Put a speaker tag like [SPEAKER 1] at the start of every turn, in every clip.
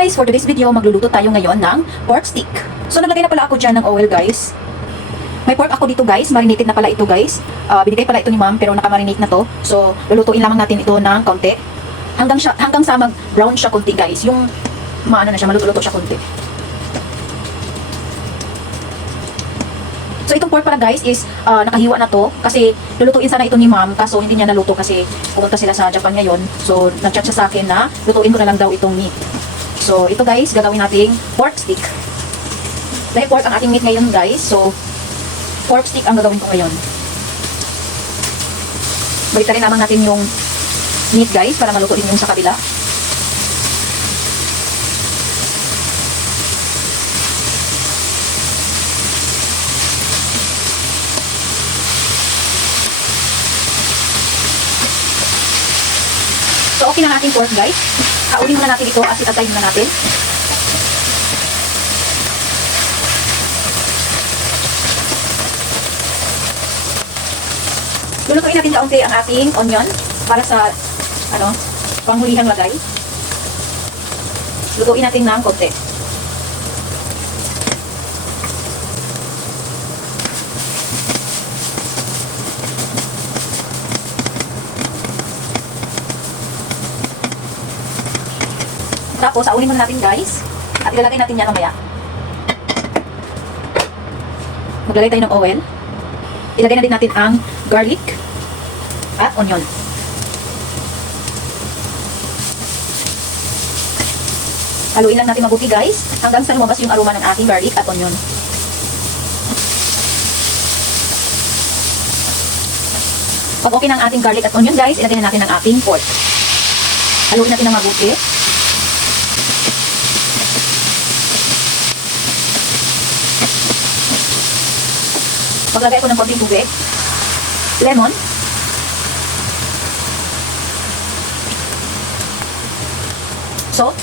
[SPEAKER 1] guys, for today's video, magluluto tayo ngayon ng pork stick. So naglagay na pala ako dyan ng oil guys. May pork ako dito guys, marinated na pala ito guys. Ah, binigay pala ito ni ma'am pero nakamarinate na to. So lulutuin lamang natin ito ng kaunti. Hanggang, siya, hanggang sa mag-brown siya konti guys. Yung maano na siya, maluto-luto siya konti. So itong pork pala guys is ah, nakahiwa na to kasi lulutuin sana ito ni ma'am kaso hindi niya naluto kasi pumunta sila sa Japan ngayon. So nag-chat siya sa akin na lutuin ko na lang daw itong meat. So ito guys, gagawin nating pork stick. Dahil pork ang ating meat ngayon guys, so pork stick ang gagawin ko ngayon. Baliktarin lamang natin yung meat guys para maluto din yung sa kabila. So okay na ating pork guys. Kaunin muna natin ito, asin aside muna natin. Lulutuin natin kaunti ang ating onion para sa ano, panghulihang lagay. Lutuin natin ng konti. Tapos, saunin muna natin guys. At ilalagay natin yan mamaya. Maglalagay tayo ng oil. Ilagay na din natin ang garlic at onion. Haluin lang natin mabuti guys hanggang sa lumabas yung aroma ng ating garlic at onion. Pag okay ng ating garlic at onion guys, ilagay na natin ang ating pork. Haluin natin ng mabuti. Maglagay ko ng konting tubig. Lemon. Salt.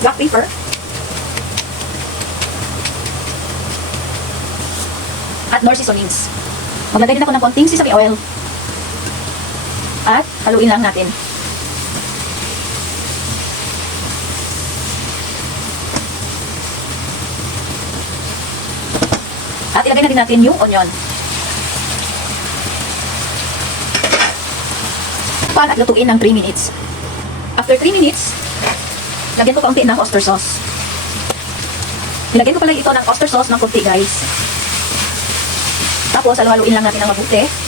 [SPEAKER 1] Black pepper. At nor seasonings. Maglagay din ako ng konting sesame oil. At haluin lang natin. At ilagay na din natin yung onion. Pan at lutuin ng 3 minutes. After 3 minutes, lagyan ko kaunti ng oyster sauce. Nilagyan ko pala ito ng oyster sauce ng konti guys. Tapos, halu-haluin lang natin ng mabuti.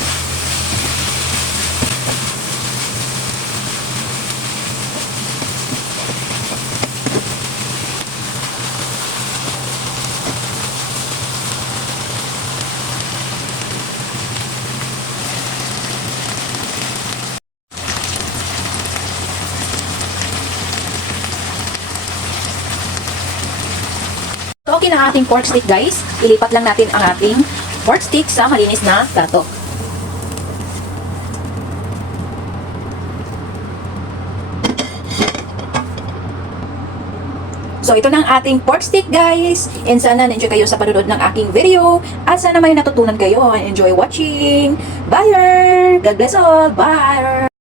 [SPEAKER 1] So, okay na ating pork stick guys. Ilipat lang natin ang ating pork stick sa malinis na plato. So, ito na ang ating pork stick, guys. And sana na-enjoy kayo sa panunod ng aking video. At sana may natutunan kayo. Enjoy watching. Bye! God bless all. Bye!